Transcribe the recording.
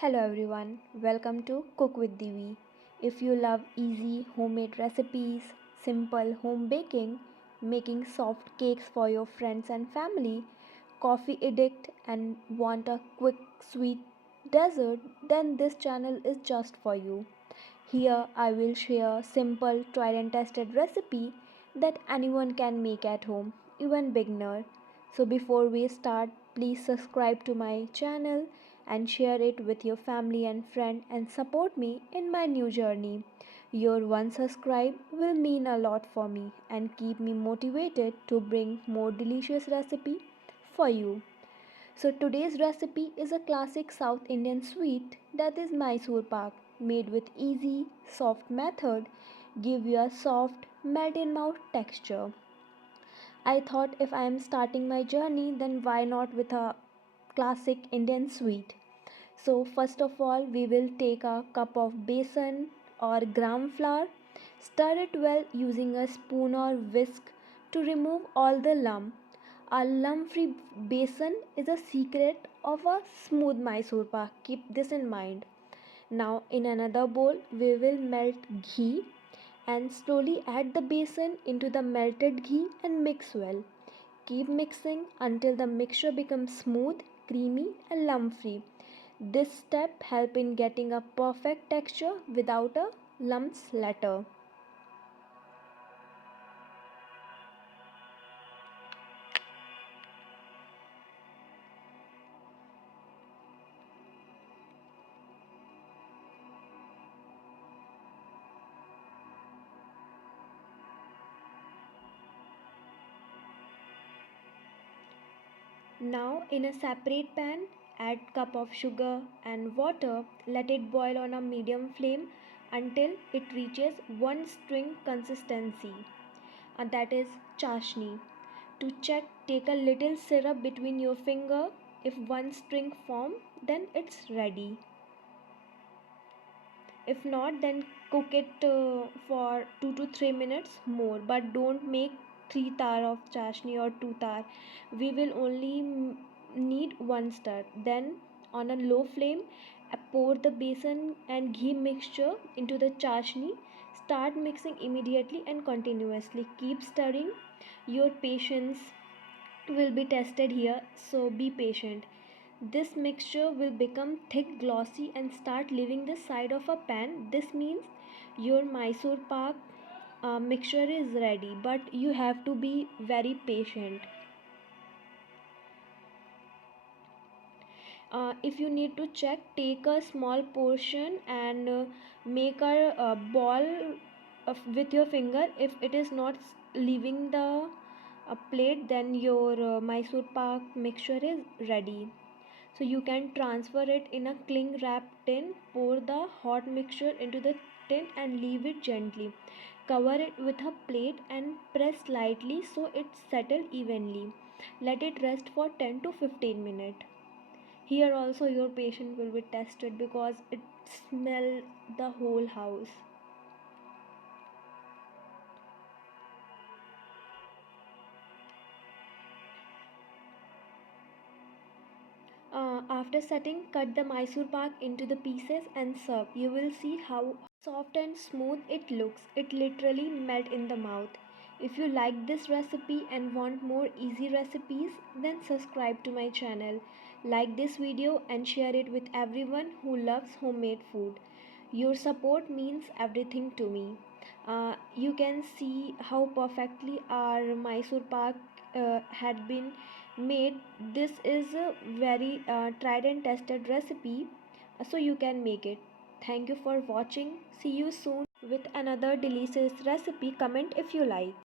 Hello everyone, welcome to Cook with Divi. If you love easy homemade recipes, simple home baking, making soft cakes for your friends and family, coffee addict and want a quick sweet dessert, then this channel is just for you. Here I will share simple tried and tested recipe that anyone can make at home, even beginner. So before we start, please subscribe to my channel and share it with your family and friend and support me in my new journey. Your one subscribe will mean a lot for me and keep me motivated to bring more delicious recipe for you. So today's recipe is a classic South Indian sweet that is Mysore Pak, made with easy, soft method, give you a soft, melt in mouth texture. I thought if I am starting my journey, then why not with a classic Indian sweet? So first of all, we will take a cup of besan or gram flour, stir it well using a spoon or whisk to remove all the lump. A lump-free besan is a secret of a smooth Mysore pak. Keep this in mind. Now in another bowl, we will melt ghee and slowly add the besan into the melted ghee and mix well. Keep mixing until the mixture becomes smooth, creamy and lump-free. This step helps in getting a perfect texture without a lumps later. Now in a separate pan, add cup of sugar and water. Let it boil on a medium flame until it reaches one string consistency. And that is chashni. To check, take a little syrup between your finger. If one string form, then it's ready. If not, then cook it for 2 to 3 minutes more, but don't make 3 tar of chashni or 2 tar. We will only need one stir. Then on a low flame, pour the besan and ghee mixture into the chashni. Start mixing immediately and continuously. Keep stirring. Your patience will be tested here, so be patient. This mixture will become thick, glossy, and start leaving the side of a pan. This means your Mysore Pak mixture is ready, but you have to be very patient. If you need to check, take a small portion and make a ball with your finger. If it is not leaving the plate, then your Mysore Pak mixture is ready. So you can transfer it in a cling wrap tin, pour the hot mixture into the tin and leave it gently. Cover it with a plate and press lightly so it settles evenly. Let it rest for 10 to 15 minutes. Here also your patient will be tested because it smells the whole house. After setting, cut the Mysore Pak into the pieces and serve. You will see how soft and smooth it looks. It literally melt in the mouth. If you like this recipe and want more easy recipes, then subscribe to my channel. Like this video and share it with everyone who loves homemade food. Your support means everything to me. You can see how perfectly our Mysore Pak had been made. This is a very tried and tested recipe, so you can make it. Thank you for watching. See you soon with another delicious recipe. Comment if you like.